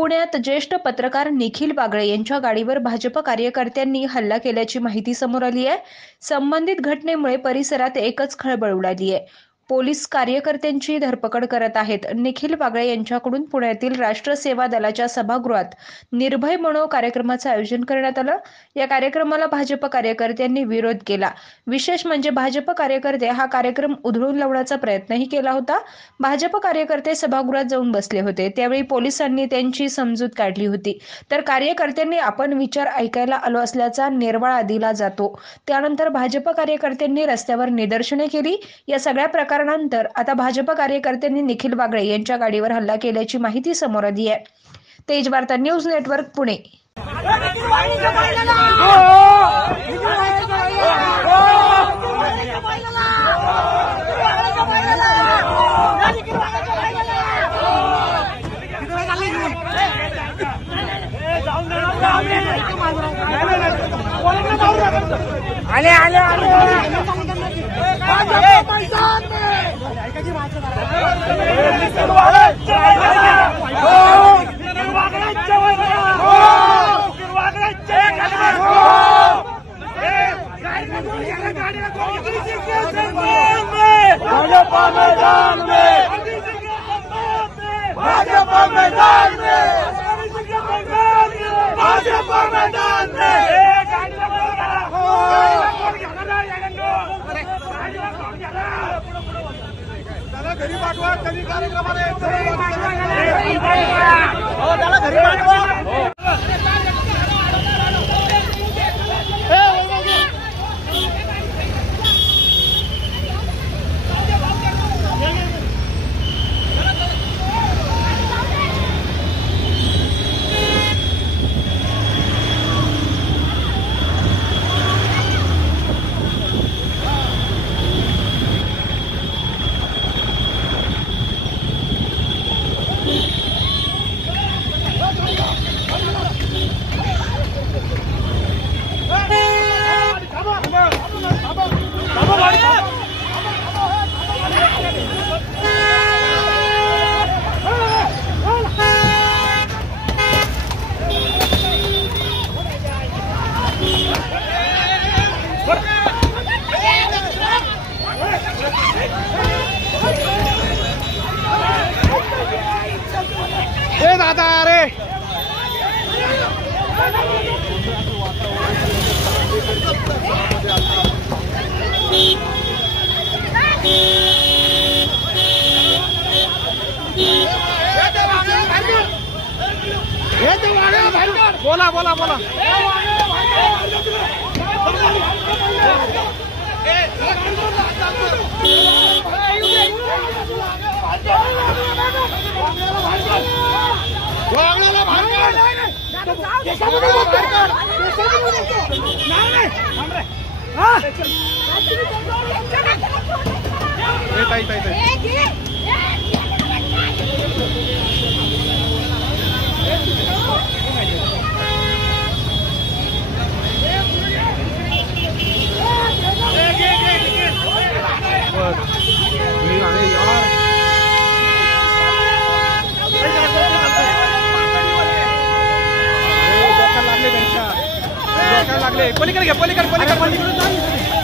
पुण्यात ज्येष्ठ पत्रकार निखिल बागळे यांच्या गाडीवर भाजप कार्यकर्त्यांनी हल्ला केल्याची माहिती समोर आली आहे। संबंधित घटनेमुळे परिसरात एकच खळबळ उडाली आहे। पोलीस कार्यकर्त्यांची धरपकड करत आहेत। निखिल बागळे यांच्याकडून पुण्यातील राष्ट्र सेवा दलाच्या सभागृहात निर्भय मनो कार्यक्रमाचे आयोजन करण्यात आलं। या कार्यक्रमाला भाजप कार्यकर्त्यांनी विरोध केला। विशेष म्हणजे भाजप कार्यकर्ते हा कार्यक्रम उधळून लावण्याचा प्रयत्नही केला होता। भाजप कार्यकर्ते सभागृहात जाऊन बसले होते, त्यावेळी पोलिसांनी त्यांची समजूत काढली होती। तर कार्यकर्त्यांनी आपण विचार ऐकायला आलो असल्याचा निर्वाळा दिला जातो। त्यानंतर भाजप कार्यकर्त्यांनी रस्त्यावर निदर्शने केली। या सगळ्या प्रकारानंतर आता भाजप कार्यकर्त्यांनी निखिल बागळे यांच्या गाडीवर हल्ला केल्याची माहिती समोर आली आहे। तेज वार्ता न्यूज नेटवर्क पुणे। आले आले आले भाजपा मैदान में, भाजपा मैदान में, भाजपा मैदान में। घरी पाठवा, कधी कार्यक्रमाला त्याला घरी पाठवा। दादा अरे बोला बोला बोला लागले पलीकडे घ्या, पलीकडे पलीकडे